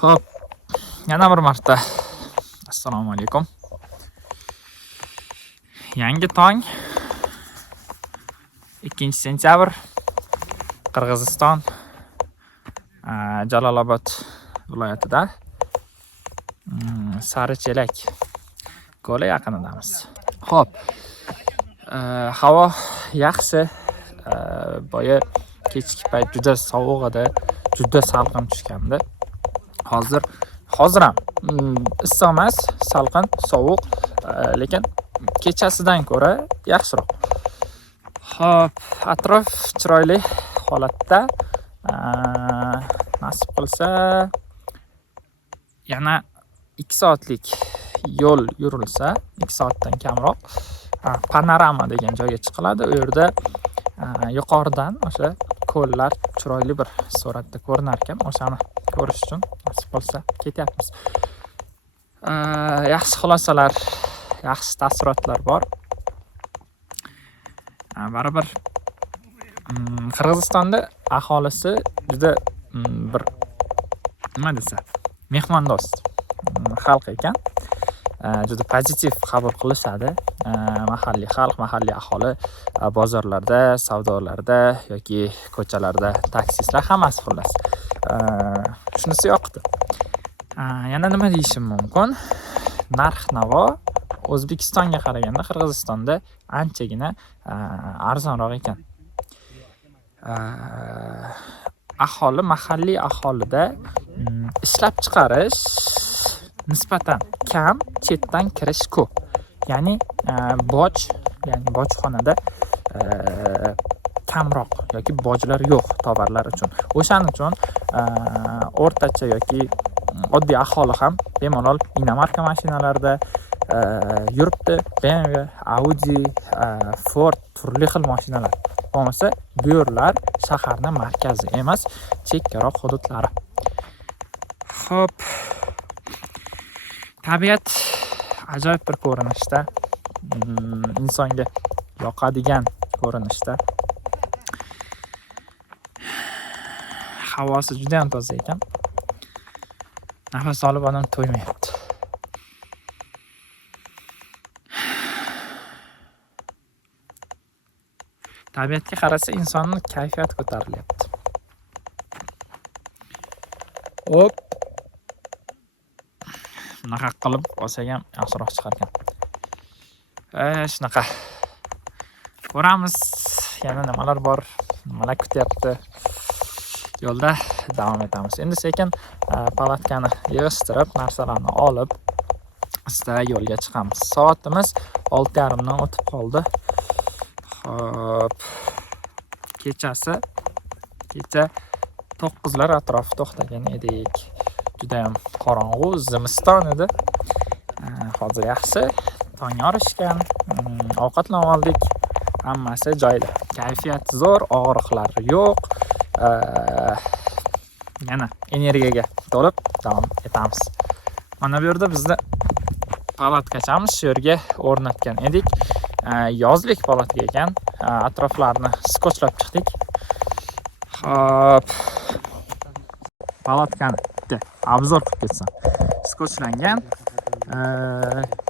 Xo'p, yana bir marta assalomu alaykum. Yangi tong 2-sentyabr Qirg'iziston Jalolobod viloyatida Sarichelak ko'li yaqinidamiz. Xo'p, havo yaxshi. Boya kechki payt juda sovuq edi, juda salqin tushgandi. Hozir ham issiq emas, salqin, sovuq, lekin kechasidan ko'ra yaxshiroq. Xo'p, atrof chiroyli holatda. Nasib qilsa yana 2 soatlik yo'l yurilsa, 2 soatdan kamroq panorama degan joyga chiqiladi. U yerda yuqoridan o'sha ko'llar chiroyli bir suratda ko'rinar ekan. O'shani ko'rish uchun nasib qilsa ketyapmiz. Yaxshi xulosalar, yaxshi taassurotlar bor. Baribir Qirg'izistonda aholisi juda bir nima desa, mehmondo'st xalq ekan. Juda pozitiv qabul qilishadi. Mahalliy xalq, mahalliy aholi bozorlarda, savdolarda yoki ko'chalarda, taksistlar hammasi xullas. Shunisi yoqdi. Yana nima deyishim mumkin? Narx-navo O'zbekistonga qaraganda Qirg'izistonda anchagina arzonroq ekan. Aholi, mahalliy aholida ishlab chiqarish nisbatan kam, chetdan kirish ko'p. Ya'ni bojxonada kamroq yoki bojlar yo'q tovarlar uchun. O'shaning uchun o'rtacha yoki oddiy aholi ham bemalol inomarka mashinalarda yuribdi. BMW, Audi, Ford turli xil mashinalar. Bo'lmasa, bu yerlar shaharning markazi emas, chekkaroq hududlari. Xo'p, tabiat ajoyib bir ko'rinishda, insonga yoqadigan ko'rinishda. Havosi juda ham toza ekan. Nafas olib odam to'ymayapti. Tabiatga qarasa insonning kayfiyati ko'tarilyapti. Hop. Shunaqa qilib olsak ham yaxshiroq chiqar ekan. Shunaqa. Ko'ramiz, yana nimalar bor, nimalar kutyapti. Yo'lda davom etamiz. Endi sekin palatkani yig'ishtirib, narsalarni olib, yo'lga chiqamiz. Soatimiz 6:30 dan o'tib qoldi. Xo'p. Kecha 9lar atrofi to'xtagan edik. Juda ham qorong'u, zimiston edi. Hozir yaxshi, tong yorishgan, ovqatlanib oldik. Hammasi joyida. Kayfiyat zo'r, og'riqlar yo'q. Yana energiyaga to'lib davom etamiz. Mana bu yerda bizni palatkachamiz shu yerga o'rnatgan edik. Yozlik palatka ekan. Atroflarni skotchlab chiqdik. Hop. Palatkani obzor qilib ketsam. Skotchlangan.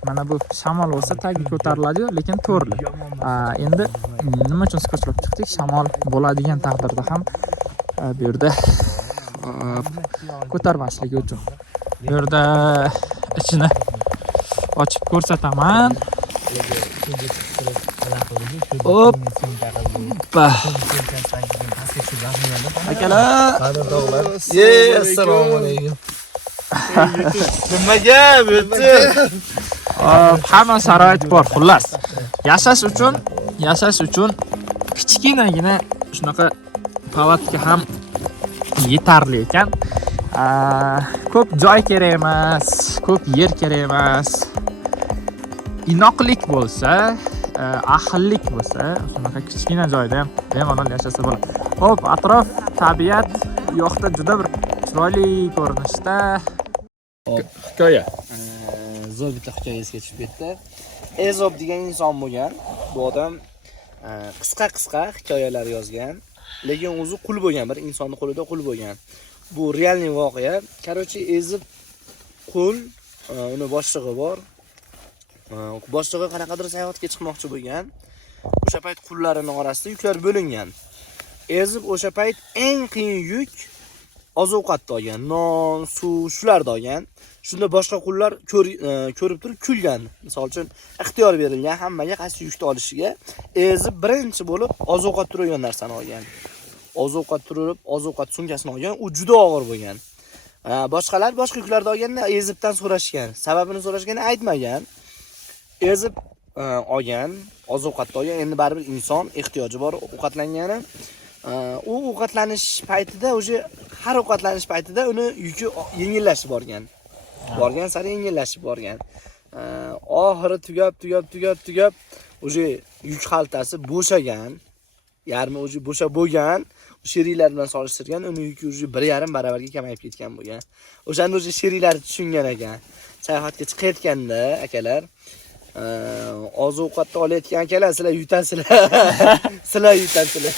Mana bu shamol bo'lsa tagi ko'tariladi-yu, lekin to'rli. Endi nima uchun skotchlab chiqdik? Shamol bo'ladigan taqdirda ham bu yerda ko'tarmasligi uchun. Bu yerda ichini ochib ko'rsataman. Hoppa. Akalar, assalomu alaykum. Nimaga bo'ti? Hamma sharoit bor, xullas. Yashash uchun kichkinagina shunaqa palatka ham yetarli ekan. Ko'p joy kerak emas, ko'p yer kerak emas. Inoqlik bo'lsa, ahillik bo'lsa, shunaqa kichkina joyda ham bemalol yashasa bo'ladi. Xo'p, atrof, tabiat yo'qda juda bir chiroyli ko'rinishda. Hikoya. Zo'r bitta hikoya esga tushib ketdi. Ezop degan inson bo'lgan. Bu odam qisqa hikoyalar yozgan, lekin o'zi qul bo'lgan, bir insonning qo'lida qul bo'lgan. Bu realniy voqea. Короче, ezib qul, uni boshlig'i bor. Boshlig'i qanaqadir sayohatga chiqmoqchi bo'lgan. O'sha payt qullarining orasida yuklar bo'lingan. Ezib o'sha payt eng qiyin yuk oziq-ovqatni olgan, non, suv shularni olgan. Shunda boshqa qullar ko'rib turib kulgan. Misol uchun ixtiyor berilgan hammaga qaysi yukni olishiga. Ezib birinchi bo'lib oziq-ovqat turgan narsani olgan. Oziq-ovqat turib, oziq-ovqat sumkasini olgan, u juda og'ir bo'lgan. Boshqalar boshqa yuklarni olganda Ezibdan so'rashgan. Sababini so'rashganda aytmagan. Ezib olgan, oziq-ovqatni olgan. Endi baribir inson ehtiyoji bor ovqatlangani. U ovqatlanish paytida o'sha har ovqatlanish paytida uni yuki yengillashib borgan. Borgan sari yengillashib borgan. Oxiri tugab o'sha yuk xaltasi bo'shagan. Yarmi o'sha bo'sha bo'lgan. Sheriklar bilan solishtirgan, uni yuki o'sha 1.5 baravarga kamayib ketgan bo'lgan. O'shanda o'sha sheriklar tushungan ekan. Sayohatga chiqayotganda akalar, oziq-ovqatni olayotgan akalar, sizlar yutasizlar. Sizlar yutasizlar.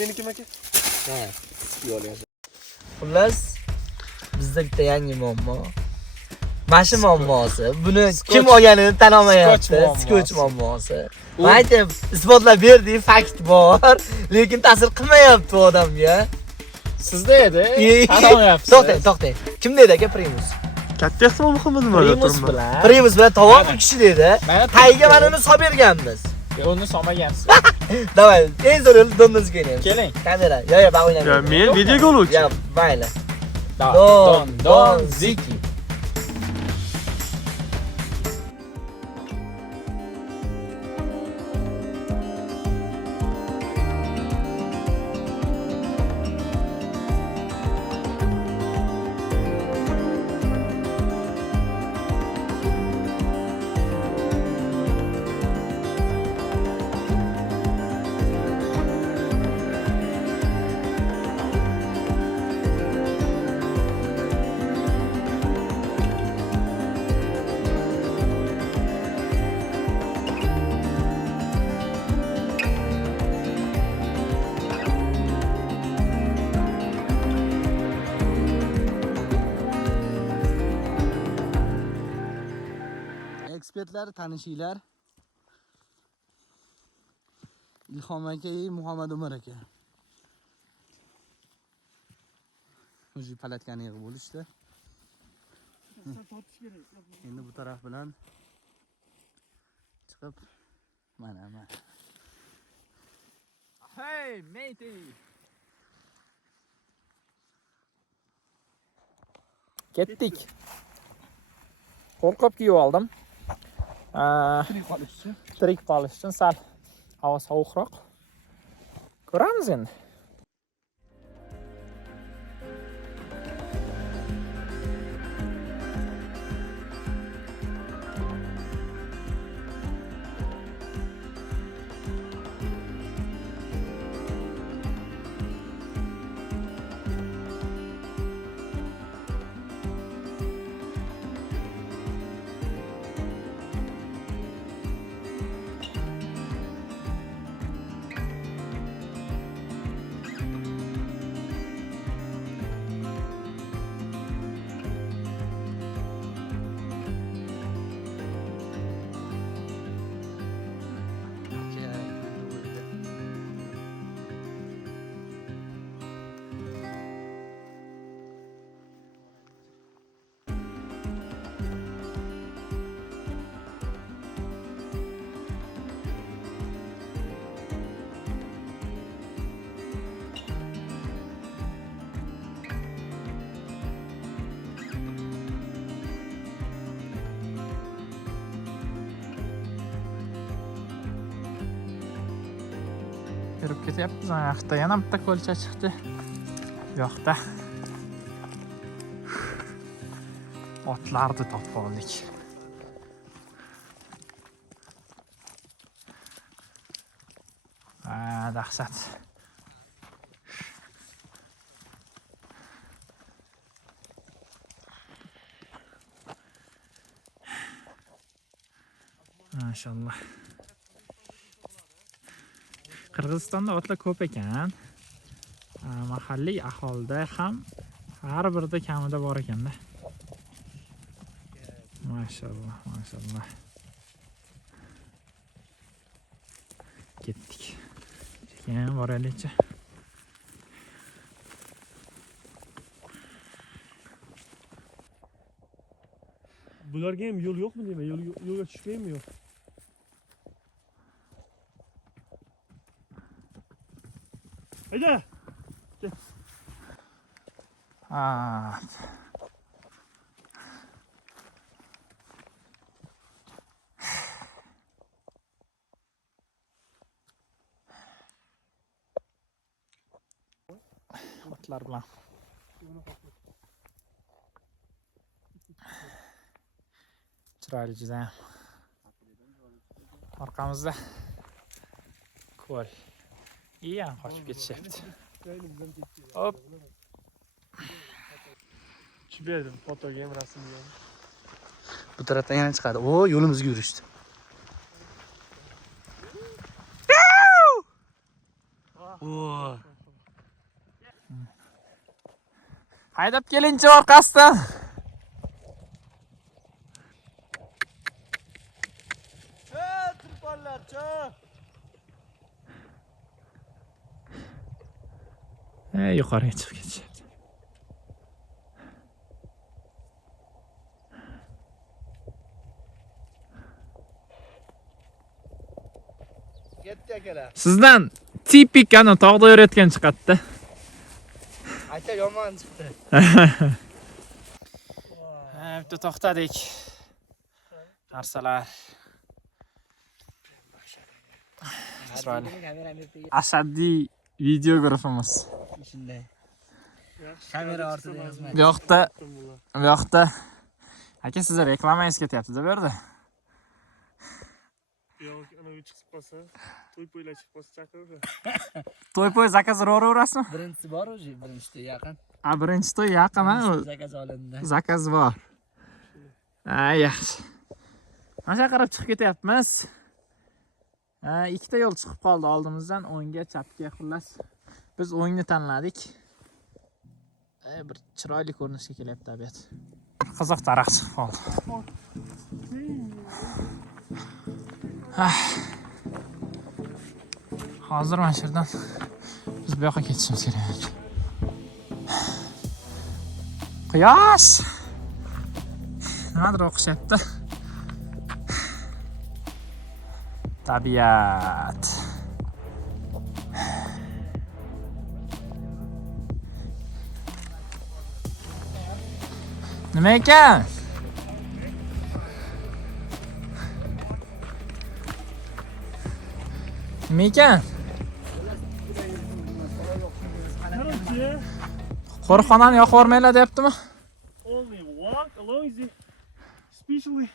Meniki aka? Ha, yo'lyapti. Xullas, bizda bitta yangi muammo. Mashi muammosi. Buni kim olganini tan olmayapti. Skoch muammosi. Aytib, isbotlab berdik, fakt bor, lekin ta'sir qilmayapti bu odamga. Sizda edi, tan olmayapsiz. To'xtang. Kim dedi aka Primus? Katta ehtimol muhimi nima? Primus bilan tovoq bir kishi dedi. Tayga mana uni solib berganmiz. Uni solmagansiz. Davay, eng zo'r dondozga keling. Keling. Kamera. Yo, baq o'ynayman. Ya, men videoga oluvchi. Ya, mayli. Don Ziki. Ekspertlar tanishinglar. Ilhom aka, Muhammad Umar aka. O'zi palatkani yig'ib bo'lishdi. Endi bu taraf bilan chiqib mana. Hey, matey. Ketdik. Qo'rqib kiyib oldim. Tirik qolish uchun sal havo sovuqroq. Ko'ramiz endi. Yurib ketyapmiz. Yoqda yana bitta ko'lcha chiqdi. Yoqda otlarni topib oldik. Dahshat. Maşallah. Qirg'izistonda otlar ko'p ekan. mahalliy aholida ham har birida kamida bor ekanda. Mashallah, mashallah. Ketdik. Keyin boraylikchi. Bularga ham yo'l yo'qmi deyman? Yo'lga tushmaymi yo'q? Hayda! Ha. Otlar bilan. Chiroyli juda ham. Orqamizda ko'l. Iyam qochib ketishyapti. Hop. Chiberdim, fotoga ham, rasmga ham. Bu tarafdan yana chiqadi. O, yo'limizga yurishdi. O. Haydab kelinchi orqasidan. Yuqoriga chiqib ketishyapti. Ketdi akalar. Sizdan tipik ana tog'da yurayotgan chiqadi-da. Aka yomon chiqdi. Bitta to'xtadik. Narsalar. Ashaddiy videografimiz. Shunday. Kamera ortida yozmaydi. Bu yoqda aka sizlar reklamangiz ketyapti-da bu yerda. Yo'q, ana u chiqib qolsa, to'y-po'ylar chiqib qolsa chaqirdi. To'y-po'y zakaz uraverasizmi? Birinchisi bor o'zi, birinchisi yaqin. Birinchi to'y yaqin ha. Zakaz olindi. Zakaz bor. Yaxshi. Mana shu qarab chiqib ketyapmiz. Ikkita yo'l chiqib qoldi oldimizdan, o'ngga, chapga, xullas. Biz o'ngni tanladik. Bir chiroyli ko'rinishga kelyapti tabiat. Qiziq daraxt chiqib qoldi. Hozir mana shu yerdan biz bu yoqqa ketishimiz kerak. Quyosh! Nimadir o'qishyapti. Tabiat. Nima ekan? Nima ekan? Qo'riqxonani yoqib yubormanglar deyaptimi? Only walk along the especially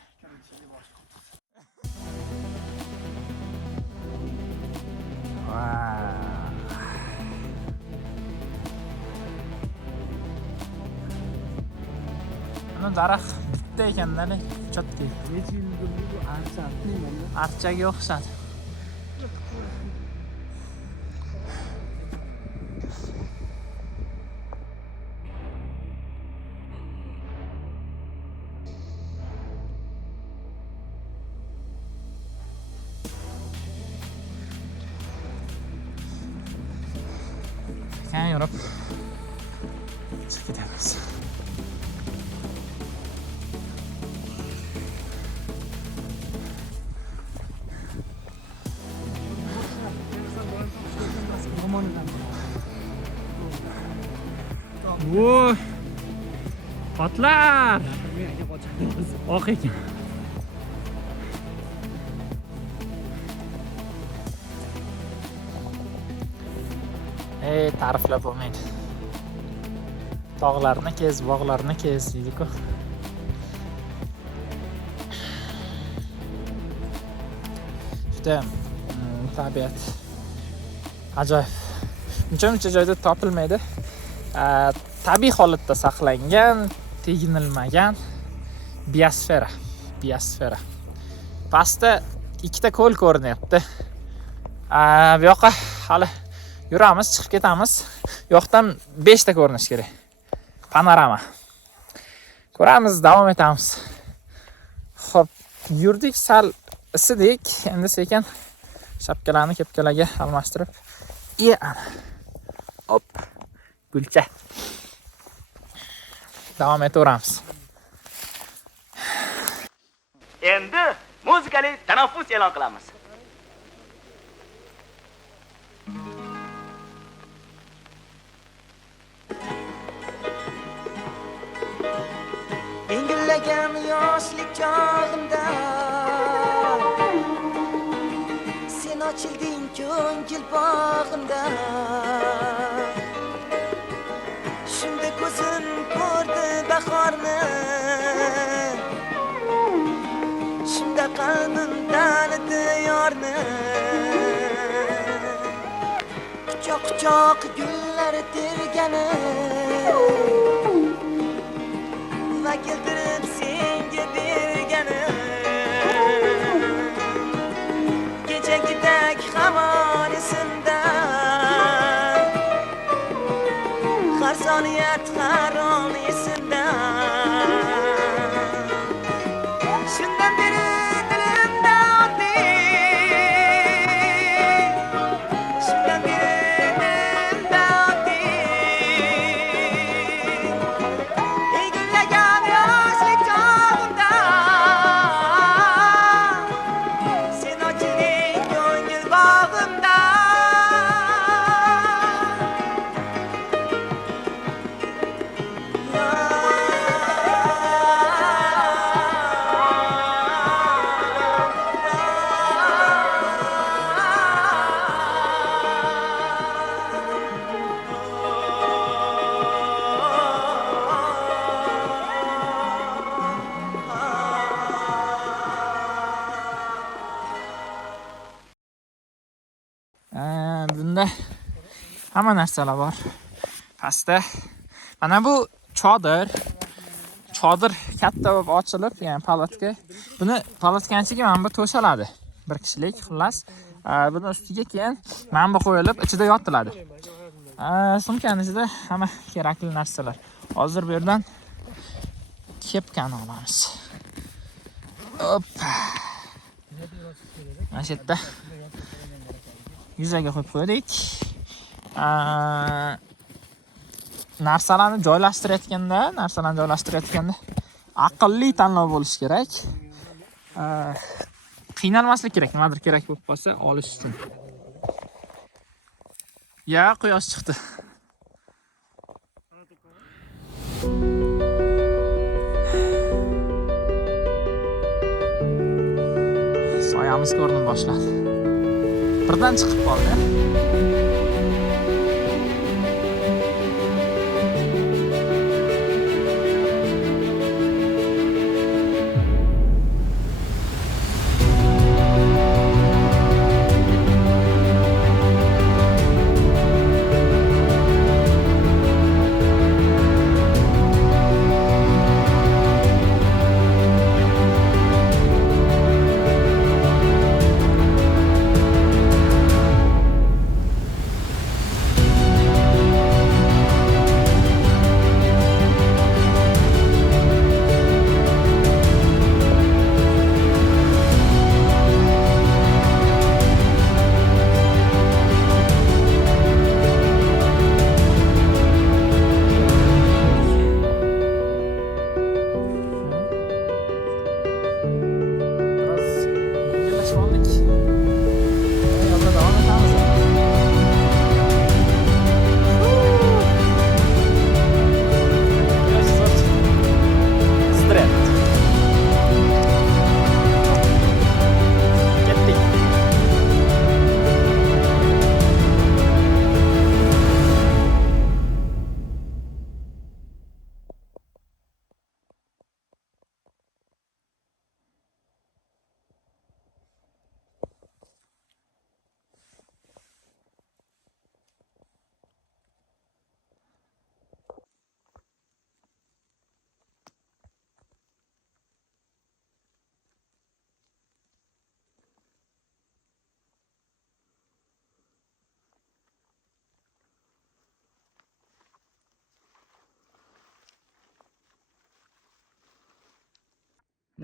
Ana daraxt bitta ekanda-da, chotki. Necha yildir bu archa atmayman. Archaga o'xshadi. Kan yurib chiqib ketamiz. Voy! Otlar! Oq ekan. Ta'riflab bo'lmaydi. Tog'larni kez, bog'larni kez deydi-ku. Juda tabiat ajoyib. Uncha joyda topilmaydi. Tabiiy holatda saqlangan, teginilmagan biosfera. Pastda ikkita ko'l ko'rinyapti. Bu yoqqa hali Yuramiz, chiqib ketamiz. Yoqdan 5 ta ko'rinish kerak. Panorama. Ko'ramiz, davom etamiz. Xo'p, yurdik, sal isidik. Endi sekin shapkalarni kepkalarga almashtirib, hop, gulcha. Davom etaveramiz. Endi muzikali tanaffus e'lon qilamiz. Ingillagan yoshlik chog'imda sen ochilding ko'ngil bog'imda. Shunda ko'zim ko'rdi bahorni, shunda qalbim tanidi yorni. Quchoq-quchoq gullar tergani va keltirib senga bergani. Kechagidek hamon esimda, har soniyat har on esimda. Shundan beri dilimda oddiy, shundan beri dilimda oddiy. Egillagan yoshlik chog'imda sen ochilding ko'ngil bog'imda. Bunda hamma narsalar bor. Pastda mana bu chodir katta bo'lib ochilib, ya'ni palatka. Buni palatkanchiga mana bu to'shaladi. Bir kishilik, xullas. Buni ustiga keyin mana bu qo'yilib, ichida yotiladi. Sumkaning ichida hamma kerakli narsalar. Hozir bu yerdan kepkani olamiz. Hoppa. Mana shu yerda yuzaga qo'yib qo'ydik. Narsalarni joylashtirayotganda aqlli tanlov bo'lishi kerak. Qiynalmaslik kerak, nimadir kerak bo'lib qolsa olish uchun. Ya, quyosh chiqdi. Soyamiz ko'rina boshladi. Birdan chiqib qoldi.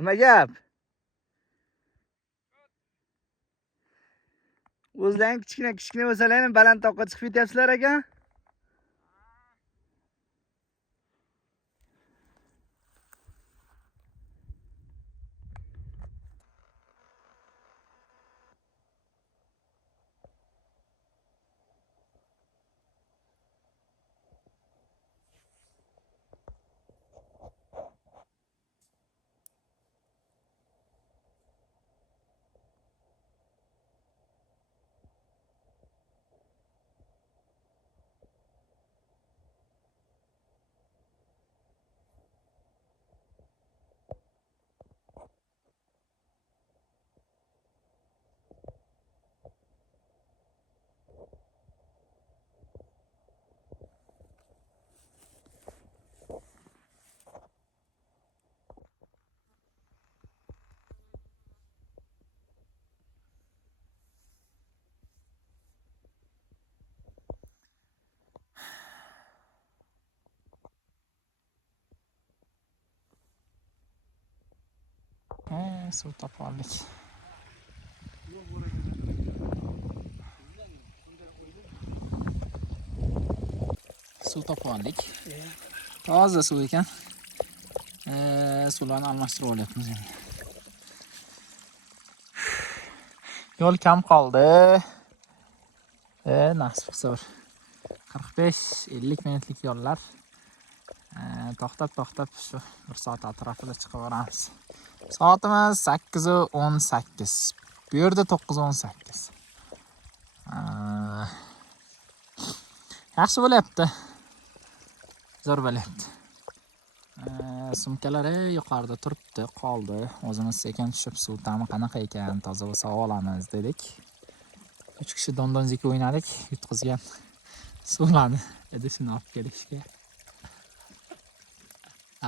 Nima gap? O'zlaring kichkina bo'lsalar ham baland toqqa chiqib ketyapsizlar ekan. Suv topib oldik. Suv topib oldik. Toza suv ekan. Suvlarni almashtirib olyapmiz endi. Yo'l kam qoldi. Nasib qilsa 45-50 minutlik yo'llar. To'xtab shu 1 soat atrofida chiqib boramiz. Soatimiz 8:18. Bu yerda 9:18. Yaxshi bo'lyapti. Zo'r bo'lyapti. Sumkalar yuqorida turibdi, qoldi. O'zimiz sekin tushib suv ta'mi qanaqa ekan, toza bo'lsa olamiz dedik. 3 kishi dondonzika o'ynadik, yutqizgan suvlarni idishini olib kelishga.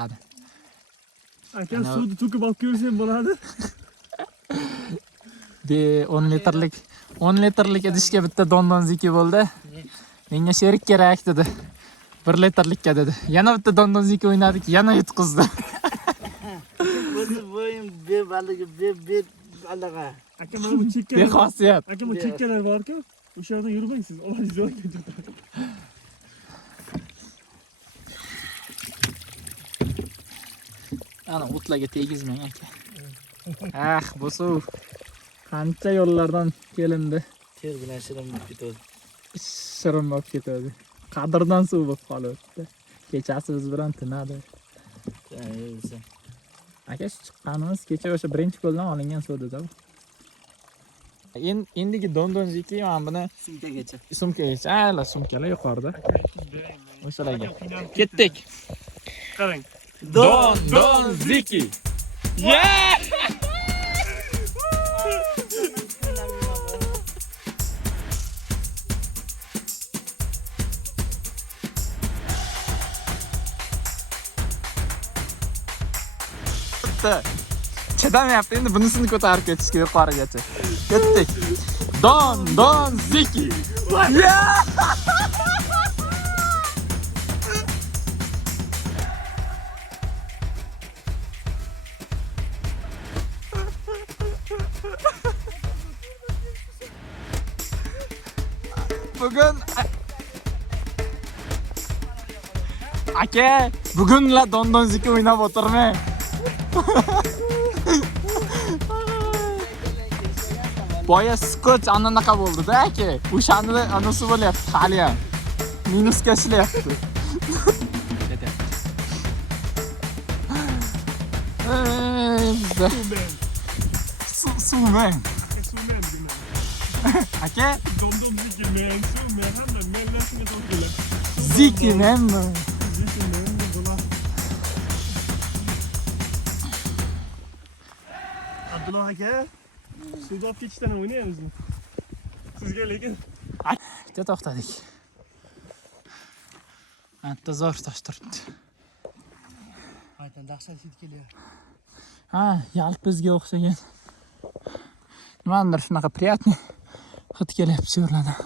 Hadi. Aka suvni to'kib olib ko'rsam bo'ladi. 10 litrlik idishga bitta dondonzika bo'ldi. Menga sherik kerak dedi. 1 litrlikka dedi. Yana bitta dondonzika o'ynadik, yana yutqizdi. Bo'yim bebaligi allaga. Aka mana bu chekkalar. Bexosiyat. Aka bu chekkalar bor-ku, o'sha yerda yurmang siz. Olangiz yo'q ekan. Ana o'tlarga tegizmang aka. Bu suv qancha yo'llardan kelindi. Ter bilan shirin bo'lib ketadi. Shirin bo'lib ketadi. Qadrdan suv bo'lib qolyapti. Kechasi biz bilan tinadi. Aka chiqqanimiz kecha o'sha birinchi ko'ldan olingan suvda. Endigi dondonziki mana buni sumkagacha. Ala sumkalar yuqorida. O'shalarga. Ketdik. Qarang. Dondonziki. Yeah! Chidamayapti, endi bunisini ko'tarib ketishga yuqorigacha. Ketdik. Dondonziki. Yeah! Bugün aka, bugunla dondonzika o'ynab o'tirmang. Boya skoch anaqa bo'ldi-da aka. O'shani anasi bo'lyapti hali ham. Minusga ishlayapti. Suvmen. Aka, Dondonzika men, suvmen, hamma menlarga to'g'ri. ziki men. Abdulloh aka, suvda olib ketishdan o'ynaymiz. Sizga lekin Bitta to'xtadik. Ancha zo'r tosh turibdi. Aytan dahshat hid kelyapti. Yalp bizga o'xshagan. Nimadir shunaqa приятный hid kelyapti shu yerlardan.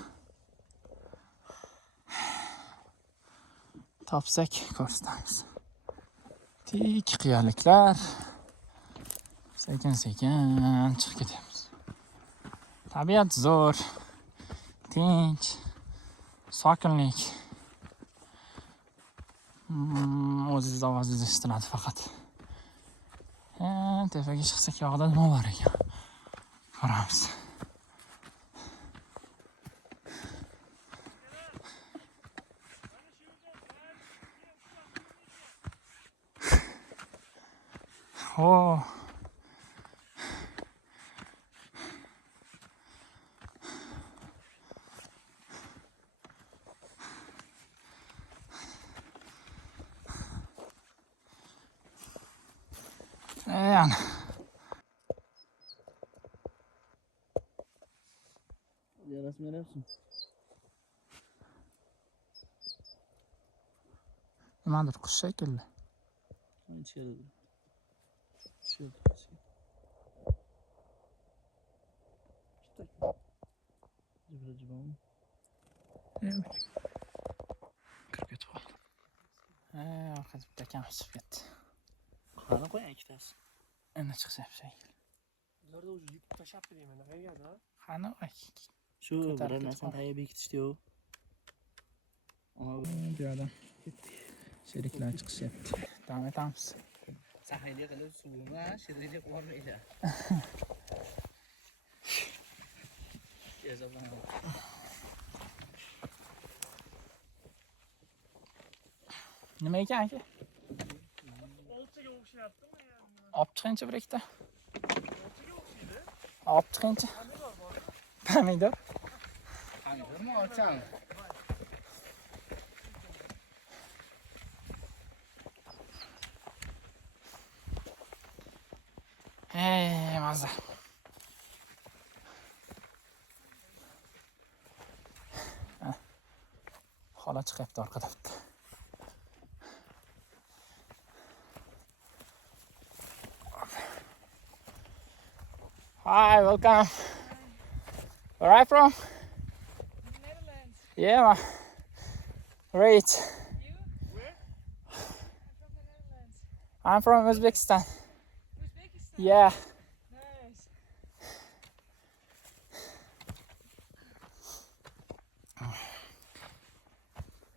Topsak ko'rsatamiz. Tik qiyaliklar. Sekin-sekin chiqib ketamiz. Tabiat zo'r, tinch, sokinlik. O'zingiz ovozingiz eshitiladi faqat. Tepaga chiqsak yoqda nima bor ekan? Ko'ramiz. Oh. Yani. Yarasını yapsın. Nimadir qush shekilli. İçeri. Şu. Kirib ketib qoldi. Orqada bitta kam chiqib ketdi. Qani qo'ying ikkitasi. Endi chiqsa shekilli. Ularda уже yutib tashlabdi deyman. Qayerda? Qani Shu bir narsani tayyor bekitishdi-yu. bu yoqda sheriklar chiqishyapti. Davom etamiz. Saxiyga qilib suvni shirg'iga bormaydi. Nima ekan aka? Olchaga o'xshayaptimi? Olib chiqingchi bir ikkita. Olchaga o'xshaydi. Olib chiqingchi. Pomidor. Pomidormi olcham? Hey, mazza. Xola chiqyapti orqada bitta. Hi, welcome. Where are you from? Netherlands. Yeah, great. You? Where? I'm from the Netherlands. I'm from Uzbekistan. Uzbekistan. Yeah. Nice.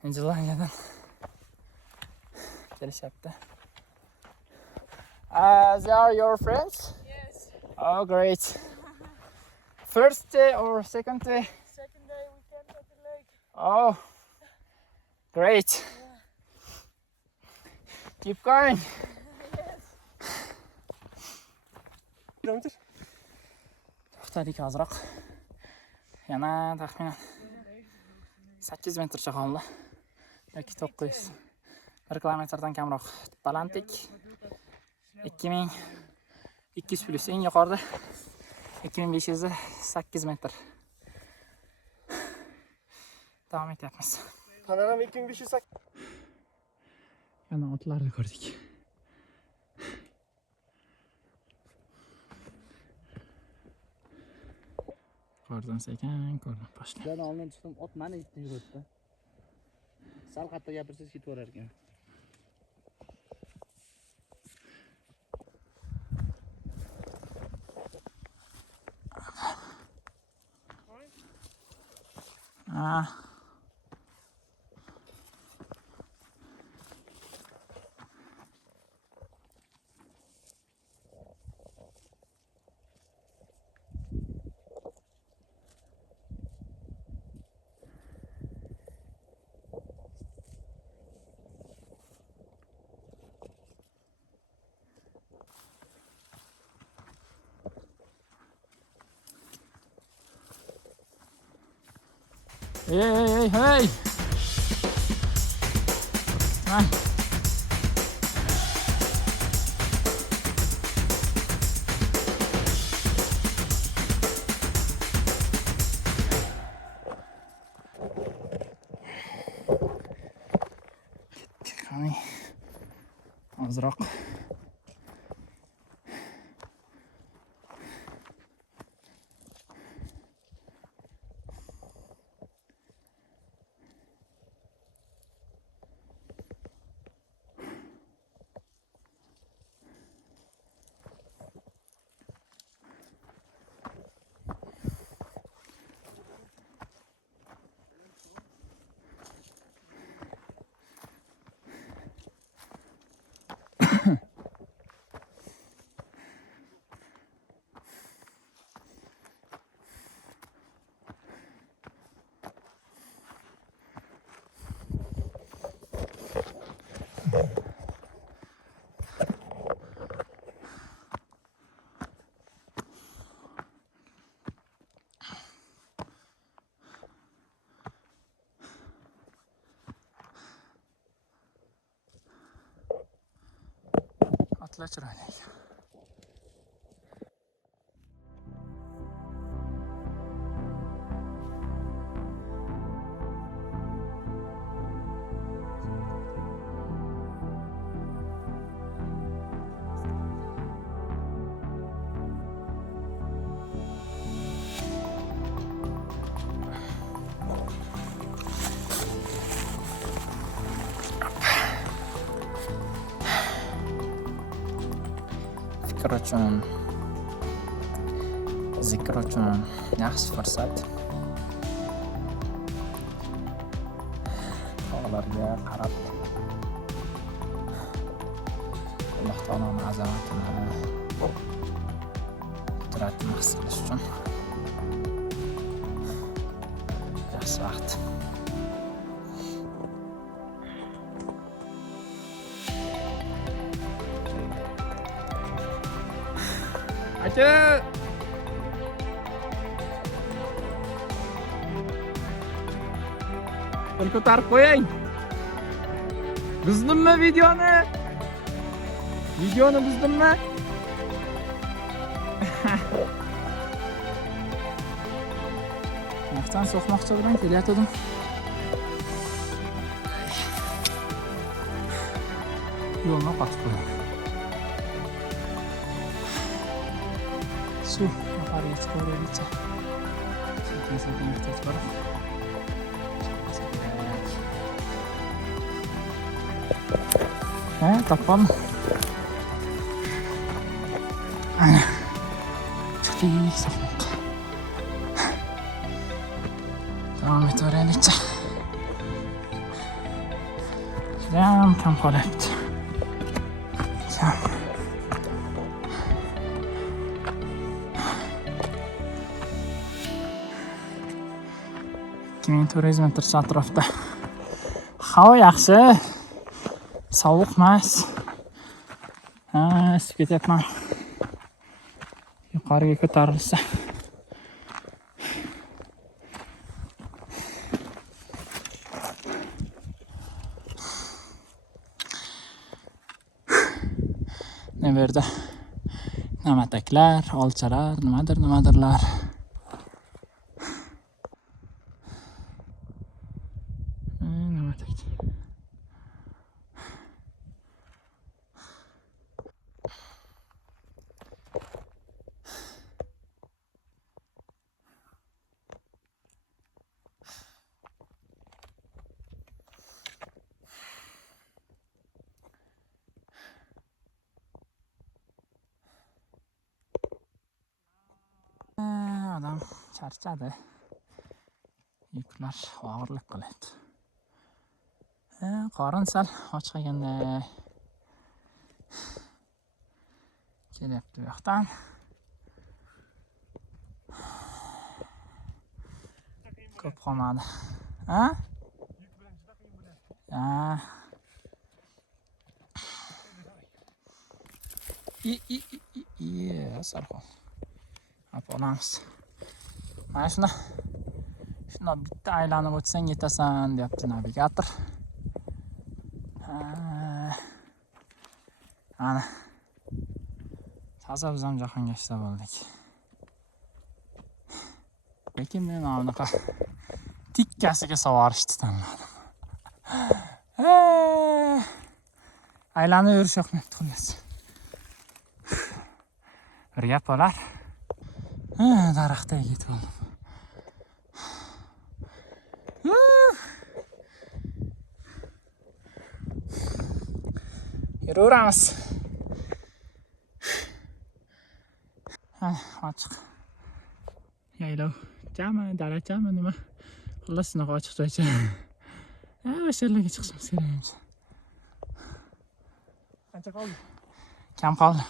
Niderlandiyadan kelishyapti. They are your friends? Yes. Oh, great. First day or second day? Second day we camped at the lake. Oh, great. Keep going. Kilometr? To'xtadik ozroq. Yana taxminan 8 metrcha qoldi. Yoki 900. 1 kilometrdan kamroq. Balandlik 2200 plus eng yuqorida 2508 metr. Davom etyapmiz. Panorama 2500. Yana otlarni ko'rdik. Qordan sekin, ko'rinib boshlaydi. Ben oldin chiqdim, ot meni itni yuribdi. Sal qattiq gapirsangiz ketib olar ekan. Hey! Come on. Qani. Ozroq. yaxshilar chiroyli ekan. Fikr uchun, zikr uchun yaxshi fursat. Tog'larga qarab Alloh taoloning azamatini, qudratini his qilish uchun yaxshi vaqt. Aka! Qo'l ko'tarib qo'ying. Bizdimmi videoni? Videoni bizdimmi? Naftan so'qmoqchi bilan kelyotgandim. Yo'lni qatib qo'ydim. Suv yuqoriga chiqaveraylikcha. Sekin-sekin ehtiyot qilib. Topam. Aynen. Çıktık so'qmoqqa. Devam etaveraylikcha. Judayam kam qolyapti. Kam. 2400 metr atrofda. Havo yaxshi. Sovuq emas. Isib ketyapman. Yuqoriga ko'tarilsa. Bu yerda namataklar, olchalar, nimadirlar. Adam charchadi. Yuklar og'irlik qiladi. Qorin sal ochqaganda kelyapti bu yoqdan. Ko'p qolmadi. Sarxon. Apolamiz. Mana shuna bitta aylanib o'tsang yetasan, deyapti navigator. Ana. Toza biz ham jahongashta bo'ldik. Lekin men bunaqa tikkasiga savarishni tanladim. Aylanib yurish yoqmayapti xullas. Bir gap bo'lar. Daraxtga yetib oldim. Yuraveramiz. Ochiq. Yaylov. Jami, darachami nima? Xullas shunaqa ochiq joycha. O'sha yerlarga chiqishimiz kerak. Qancha qoldi? Kam qoldi.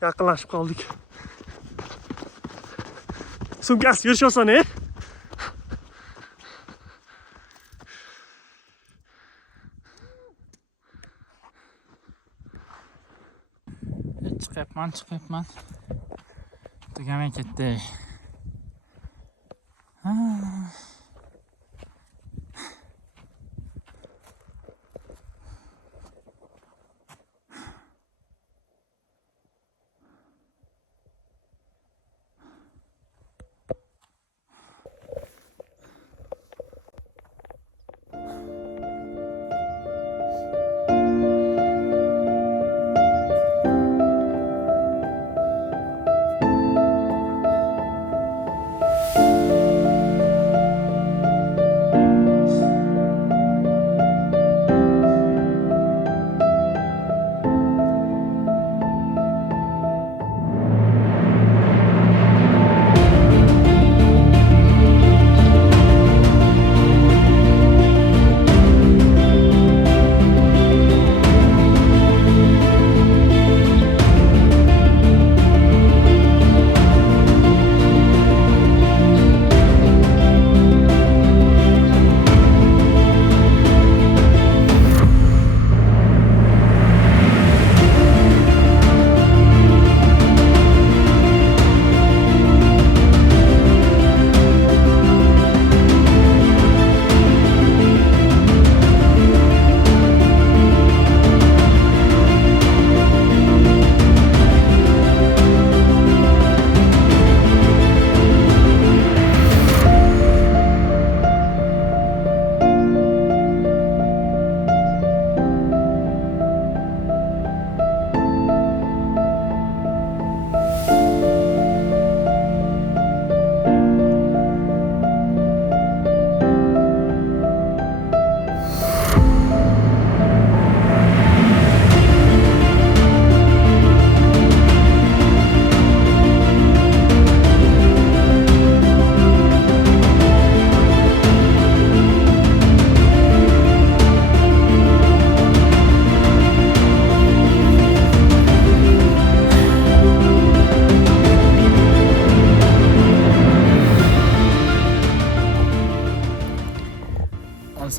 Yaqinlashib qoldik. Sumkasi yurish oson, Chiqyapman. Tugamay ketdi.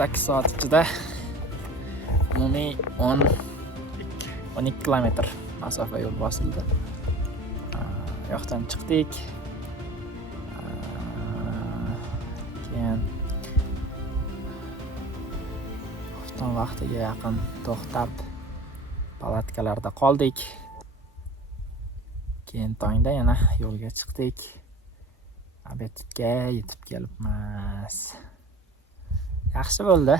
8 soat ichida umumiy 12 kilometr masofa yo'l bosildi. Yoqdan chiqdik. Keyin xufton vaqtiga yaqin to'xtab palatkalarda qoldik. Keyin tongda yana yo'lga chiqdik. Abetga yetib kelibmiz. Yaxshi bo'ldi.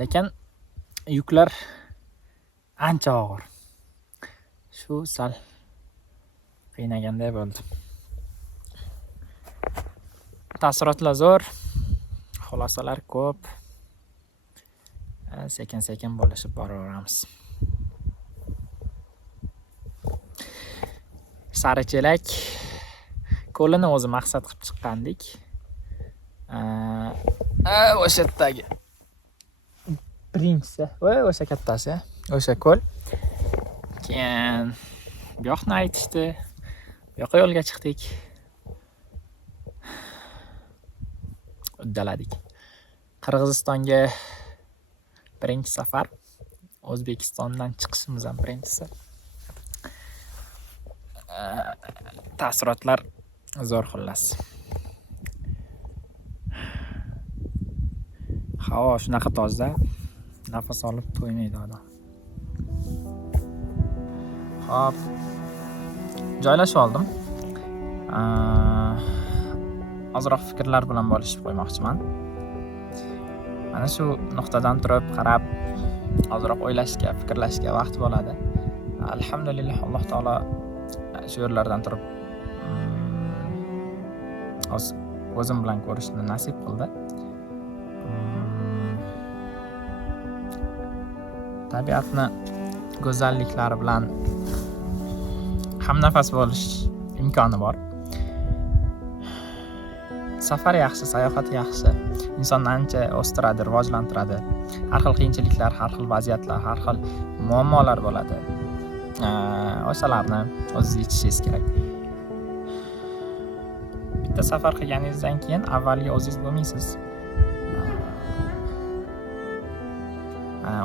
Lekin yuklar ancha og'ir. Shu sal qiynaganday bo'ldi. Taassurotlar zo'r, xulosalar ko'p. Sekin-sekin bo'lishib boraveramiz. Sarichelak ko'lini o'zi maqsad qilib chiqqandik. O'sha yerdagi birinchisi, o'sha kattasi, o'sha ko'l. Keyin bu yoqni aytishdi. Bu yoqqa yo'lga chiqdik. Uddaladik. Qirg'izistonga birinchi safar, O'zbekistondan chiqishimiz ham birinchisi. Taassurotlar zo'r xullas. Havo shunaqa toza, nafas olib to'ymaydi odam. Hop. Joylashib oldim. Ozroq fikrlar bilan bo'lishib qo'ymoqchiman. Mana shu nuqtadan turib qarab, ozroq o'ylashga, fikrlashga vaqt bo'ladi. Alhamdulillah, Alloh taolo shu yerlardan turib o'zim bilan ko'rishni nasib qildi. Tabiatni go'zalliklari bilan hamnafas bo'lish imkoni bor. Safar yaxshi, sayohat yaxshi. Insonni ancha o'stiradi, rivojlantiradi. Har xil qiyinchiliklar, har xil vaziyatlar, har xil muammolar bo'ladi. O'shalarni o'zingiz yechishingiz kerak. Bitta safar qilganingizdan keyin avvalgi o'zingiz bo'lmaysiz.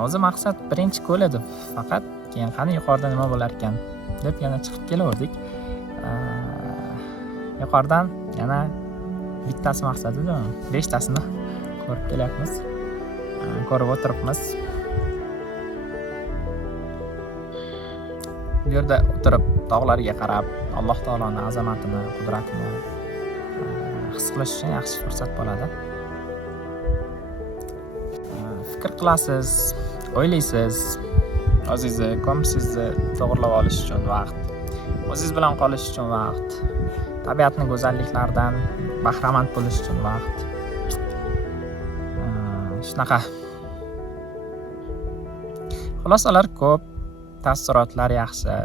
O'zi maqsad birinchi ko'l edi. Faqat keyin qani yuqorida nima bo'lar ekan deb yana chiqib kelaverdik. Yuqoridan yana bittasi maqsad edi, 5 tasini ko'rib kelyapmiz. Ko'rib o'tiribmiz. Bu yerda o'tirib tog'larga qarab, Alloh taoloning azamatini, qudratini his qilish uchun yaxshi fursat bo'ladi. Fikr qilasiz, o'ylaysiz, o'zingizni, komsizni to'g'rilab olish uchun vaqt, o'zingiz bilan qolish uchun vaqt, tabiatning go'zalliklaridan bahramand bo'lish uchun vaqt. Shunaqa. Xulosalar ko'p, taassurotlar yaxshi.